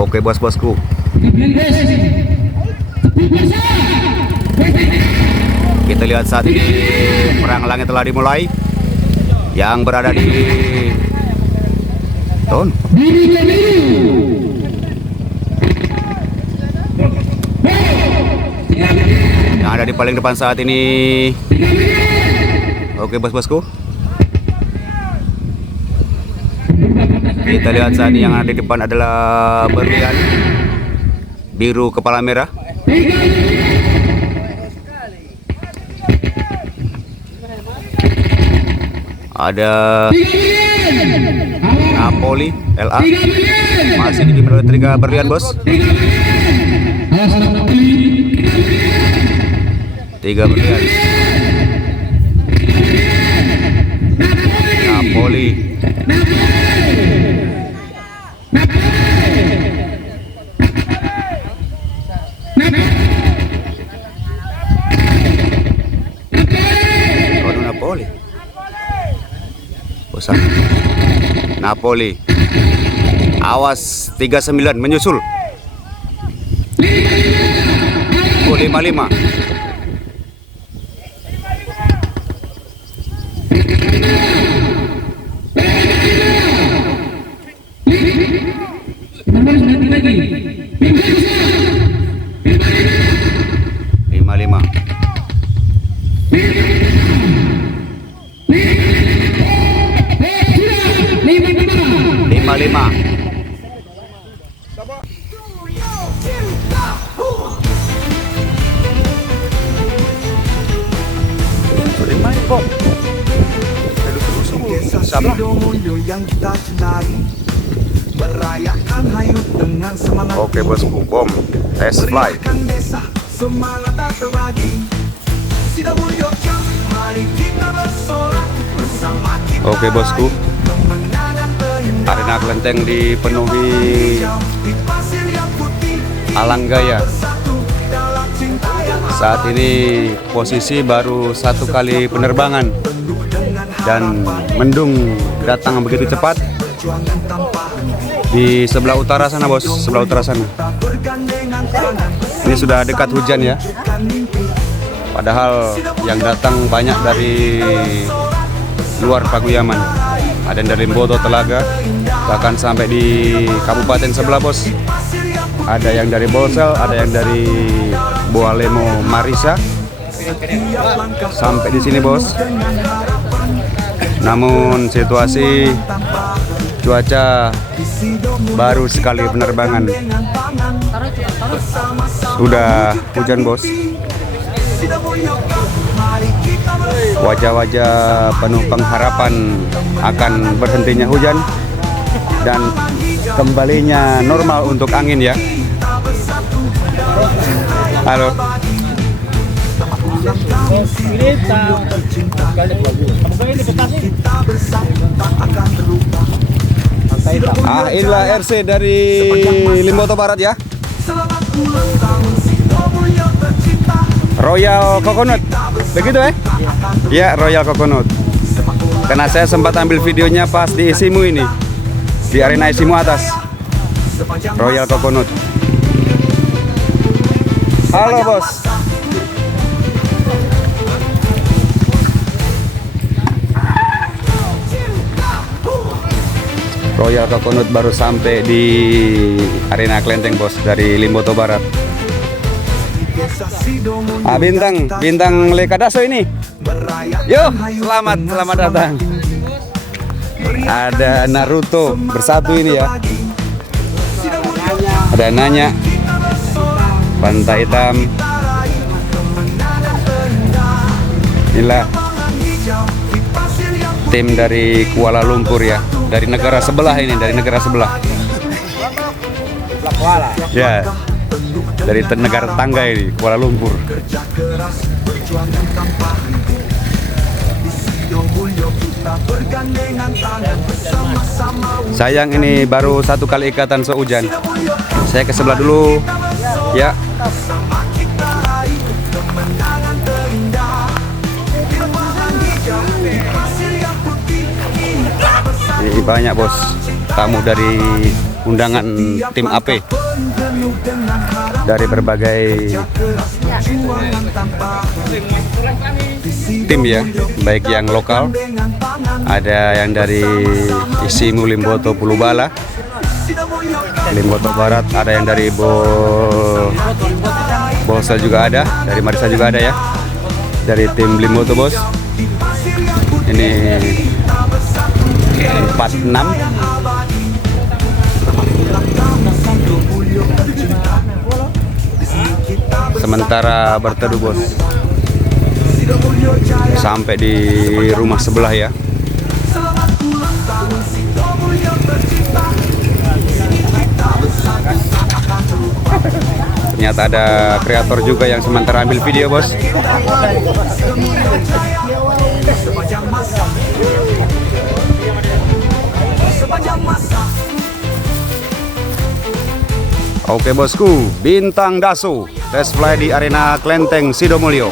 Oke bos-bosku, kita lihat saat ini perang langit telah dimulai. Yang berada di Ton yang ada di paling depan saat ini. Oke bos-bosku, kita lihat saat ini yang ada di depan adalah berlian biru kepala merah. Ada Napoli LA masih dipimpin oleh 3 berlian bos. 3 berlian Napoli. Waduh, Napoli. Bosan. Napoli. Awas 39 menyusul. 55. Oke bosku, bom test flight. Oke bosku, arena kelenteng dipenuhi alang gaya. Saat ini posisi baru 1 kali penerbangan dan mendung datang begitu cepat. Di sebelah utara sana bos, sebelah utara sana. Ini sudah dekat hujan ya. Padahal yang datang banyak dari luar Pakuyaman. Ada yang dari Boto Telaga, bahkan sampai di kabupaten sebelah bos. Ada yang dari Bolsel, ada yang dari Boalemo Marisa. Sampai di sini bos. Namun situasi cuaca baru sekali penerbangan sudah hujan bos. Wajah-wajah penuh pengharapan akan berhentinya hujan dan kembalinya normal untuk angin ya. Halo. Inilah RC dari Limboto Barat ya. Royal Coconut, begitu ya? Royal Coconut. Karena saya sempat ambil videonya pas di Isimu ini, di arena Isimu atas. Royal Coconut. Halo bos. Royal Coconut baru sampai di arena kelenteng bos dari Limboto Barat. Bintang Lekadaso ini. Yuk, selamat datang. Ada Naruto bersatu ini ya. Ada Nanya, Pantai Hitam. Inilah tim dari Kuala Lumpur ya. Dari negara sebelah ini, dari negara sebelah. Ya, dari negara tetangga ini, Kuala Lumpur. Sayang ini baru 1 kali ikatan sehujan. Saya ke sebelah dulu, ya. Ini banyak bos, tamu dari undangan tim AP dari berbagai tim ya, baik yang lokal, ada yang dari Isimu, Limboto, Pulubala, Limboto Barat, ada yang dari Bolsel juga ada, dari Marisa juga ada ya, dari tim Limboto bos. Ini 46. Sementara berteduh bos sampai di rumah sebelah ya. Ternyata ada kreator juga yang sementara ambil video bos. Oke bosku, Bintang Dasu test fly di arena Klenteng Sidomulyo.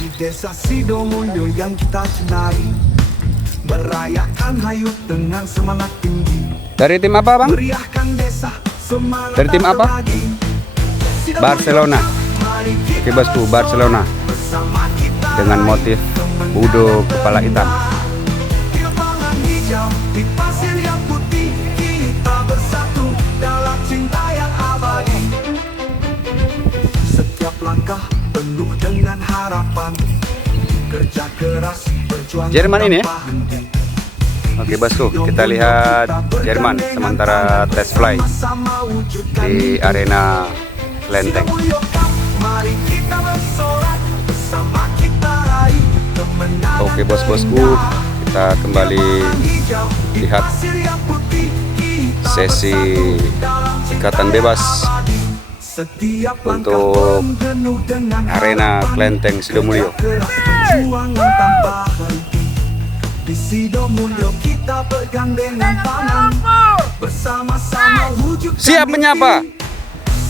Di desa Sidomulyo yang kita cenari, merayakan hayut dengan semangat tinggi. Dari tim apa bang? Meriahkan desa, semangat Dari tim apa? berbagi. Barcelona. Oke bosku, Barcelona Bersama kita dengan motif Budo kepala hitam. di lapangan hijau, di pasir yang putih, kita bersatu dalam cinta yang abadi. Setiap langkah penuh dengan harapan, kerja keras, berjuang Jerman ini ya? tanpa henti. Oke bosku, kita lihat Jerman sementara test fly Sama-sama wujudkan di arena Klenteng. Mari kita bersorak, bersama kita raih kemenangan. Oke bos-bosku, kita kembali Hijau di lihat pasir yang putih, kita sesi dalam ikatan bebas setiap untuk arena Klenteng Sidomulyo. perjuangan tanpa henti. Di Sidomulyo kita pegang dengan tangan, bersama-sama wujudkan Siap menyapa. mimpi.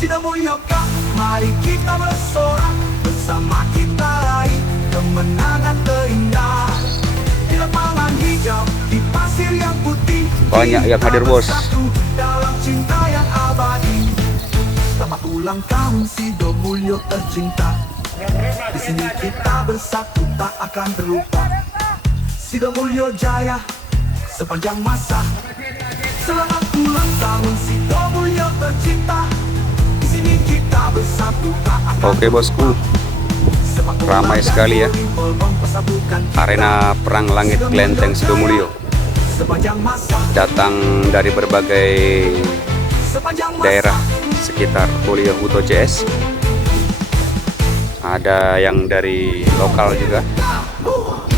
Sidomulyo Kak, mari kita bersorak, bersama kita raih kemenangan terindah. Di lapangan hijau, di pasir yang putih, Banyak yang hadir bos. bersatu dalam cinta yang abadi. Selamat ulang tahun Sidomulyo tercinta. Di sini kita bersatu tak akan terlupa. Sidomulyo jaya sepanjang masa. Selamat ulang tahun Sidomulyo tercinta. Di sini kita bersatu tak akan Oke bosku, ramai sekali ya arena perang langit Klenteng Sidomulyo. sepanjang masa. Datang dari berbagai Sepanjang masa. daerah sekitar Mulyo Huto CS. Ada yang dari lokal juga,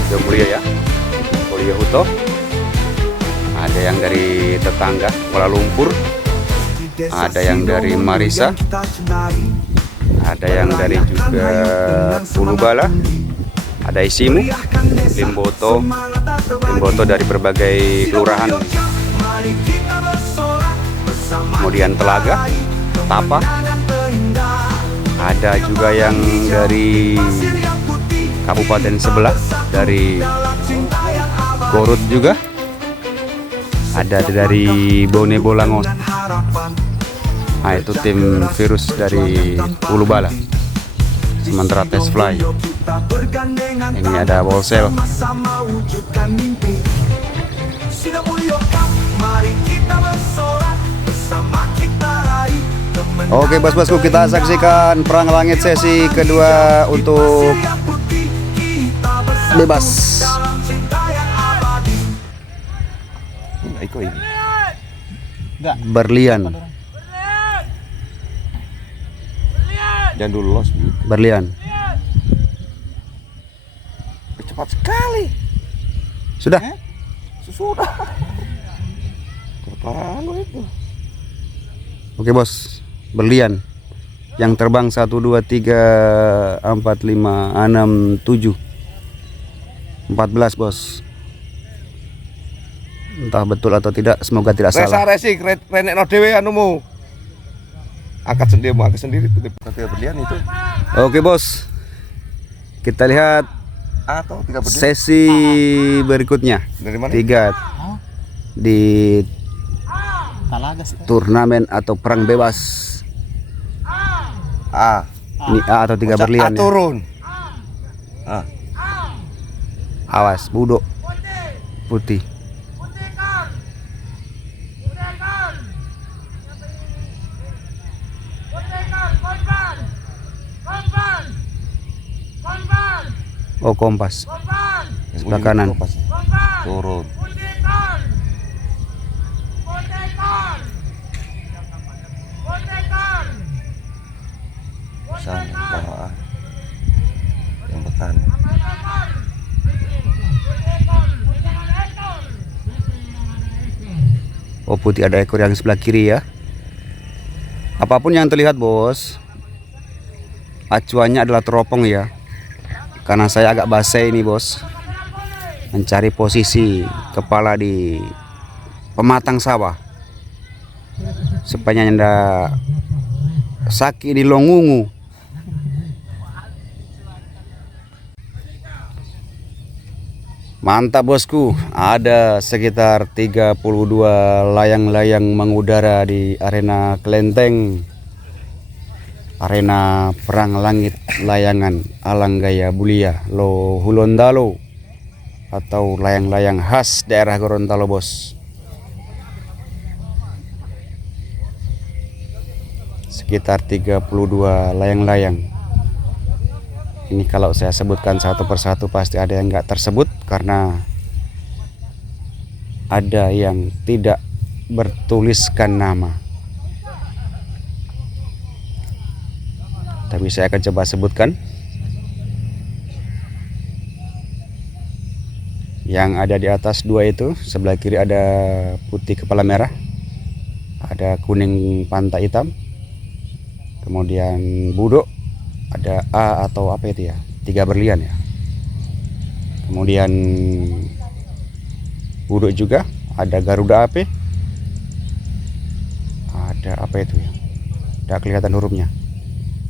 Sidomulyo ya, Mulyo Huto. Ada yang dari tetangga Kuala Lumpur, ada yang dari Marisa, ada yang dari juga Pulubala, ada Isimu, Limboto dari berbagai kelurahan, kemudian Telaga, Tapa, ada juga yang dari kabupaten sebelah, dari Gorut juga, ada dari Bone Bolango. Nah itu tim virus dari Pulubala. Sementara test fly ini ada Bolsel. Oke bos-bosku, kita saksikan perang langit sesi kedua untuk bebas. Berlian. Jangan dulu los. Berlian. Cepat sekali. Sudah? Sudah. Terlalu itu. Oke bos, berlian. Yang terbang 1, 2, 3, 4, 5, 6, 7 14 bos. Entah betul atau tidak, semoga tidak salah. Resi renek no dewe anumu. Angkat sendiri, mau angkat sendiri itu berlian itu. Oke bos, kita lihat atau 3 berdiri? Sesi berikutnya Dari mana? 3 di Talaga sih. turnamen atau perang bebas. A. Ini A atau 3 berlian ya. turun. A. Awas, budok putih. Oh, kompas. Sebelah kanan. Turun. Sana bawah. Yang bertahan. Oh, putih ada ekor yang sebelah kiri ya. Apapun yang terlihat, bos, acuannya adalah teropong ya. Karena saya agak basah ini, bos, mencari posisi kepala di pematang sawah supaya ndak sakit di longungu. Mantap, bosku, ada sekitar 32 layang-layang mengudara di arena kelenteng, arena perang langit layangan Alanggaya Bulia Lo Hulondalo, atau layang-layang khas daerah Gorontalo, bos. Sekitar 32 layang-layang. Ini kalau saya sebutkan satu persatu pasti ada yang nggak tersebut karena ada yang tidak bertuliskan nama. Tapi saya akan coba sebutkan. Yang ada di atas 2 itu, sebelah kiri ada putih kepala merah, ada kuning pantai hitam, kemudian budok, ada A atau apa itu ya, 3 berlian ya. Kemudian budok juga ada Garuda AP, ada apa itu ya, tidak kelihatan hurufnya.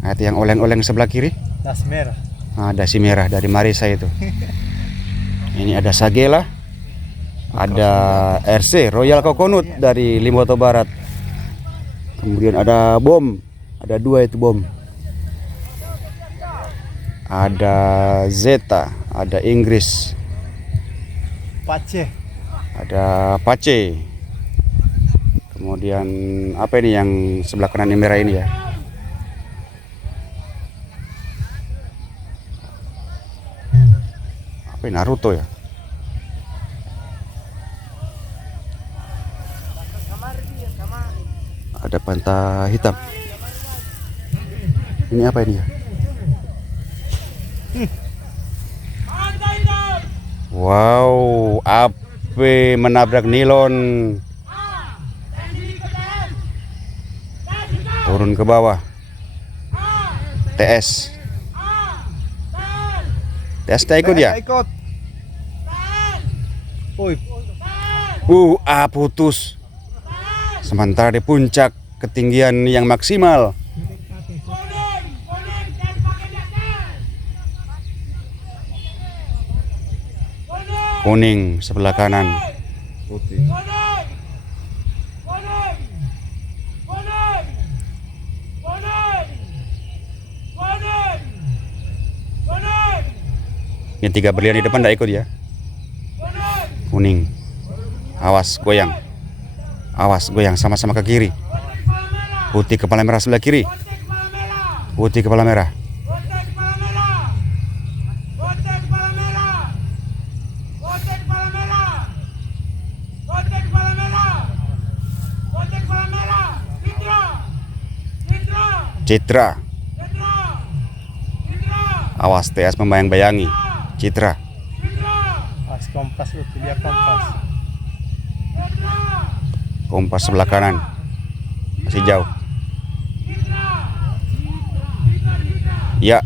Nah, itu yang oleng-oleng sebelah kiri, Das merah. dasi merah dari Marisa itu. Ini ada Sagela, ada RC Royal Coconut dari Limboto Barat. Kemudian ada bom, ada 2 itu bom. Ada Zeta, ada Inggris, Pace. ada Pace. Kemudian apa ini yang sebelah kanan yang merah ini ya? Apa ini, Naruto ya? Ada pantai hitam. Ini apa ini ya? Wow, api menabrak nilon. Turun ke bawah. TS. TS tak ikut ya? Ikut. Woi, Putus. Sementara di puncak ketinggian yang maksimal. Kuning sebelah kanan. Putih. Ini 3 berlian di depan tidak ikut ya? Kuning. Awas goyang. Awas goyang, sama-sama ke kiri. Putih kepala merah sebelah kiri. Putih kepala merah. Citra. Awas TS membayang-bayangi. Citra. pas kompas lu lihat kompas. Kompas sebelah kanan. Masih jauh. Ya.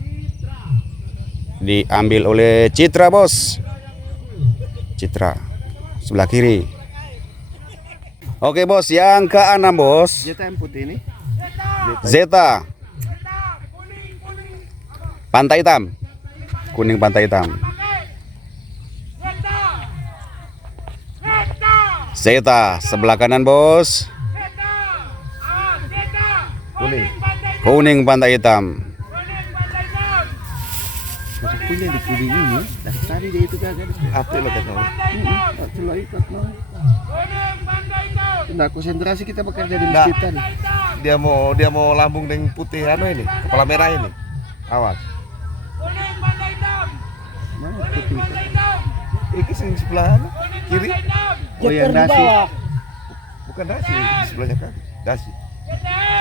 Diambil oleh Citra, bos. Citra sebelah kiri. Oke, bos, yang ke-6, bos. Zeta yang putih ini. Zeta. Pantai hitam. Kuning pantai hitam. Zeta sebelah kanan bos. Kuning. Kuning Pantai Hitam. Punya di kuning ini dari tadi dia itu kagak Apa lo kata? selalu ikut mau nah konsentrasi kita bekerja di Nggak. masjid tadi Dia mau lambung dengan putih anu ini, kepala merah ini. Awas. mana putih Iki sing sebelah anu, kiri. oh yang nasi Bukan dasi, di sebelahnya kan. Dasi.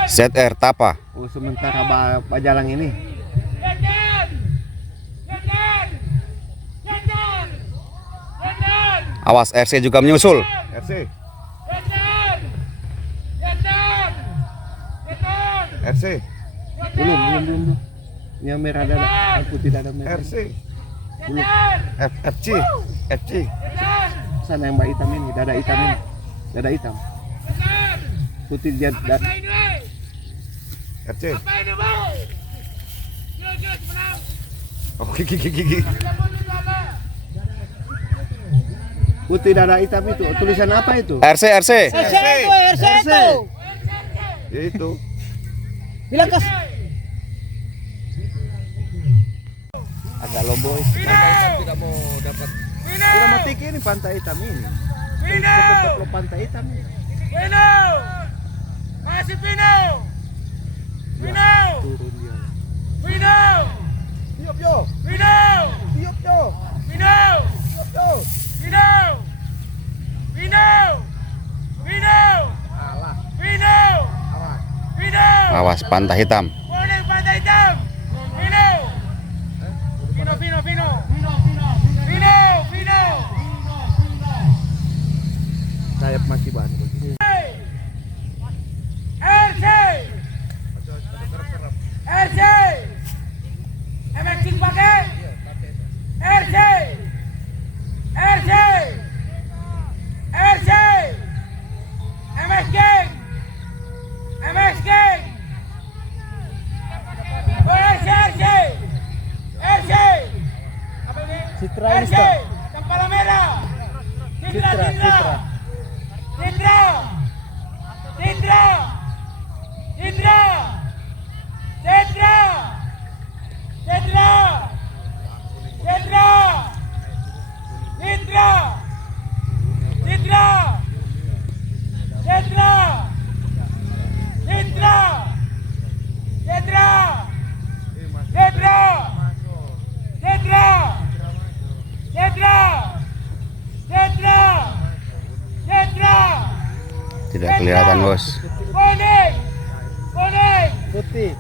ZR Tapa. oh sementara Bajalang ini Awas RC juga menyusul. RC. RC. belum yang merah ada yang putih ada merah RC. belum FC. FC. sana yang mbak hitam ini dada hitam putih dia RC. Oke, gigi. putih dada hitam itu tulisan apa itu RC. RC. RC. Ya itu. Bilang kas. agak lomboy tidak mau dapat tidak mau tiki ini pantai hitam ini tetap lo pantai hitam ini Pino. Masih Pino. Pino. turun dia Pino. tiup yo Pino. tiup yo Pino. tiup yo Pino. Pino. Pino. alah Pino. awas Pino. Awas Pantai Hitam. Kuning Pantai Hitam. Pino. Pino. Pino. sayap masih bahan RC. RC. MX pakai. RC. RC. RC. MX Gang. MX Gang. Oh, RC. RC. Apa ini? Citra RC. Insta. Kepala merah. Citra Tidak kelihatan bos. Kuning. putih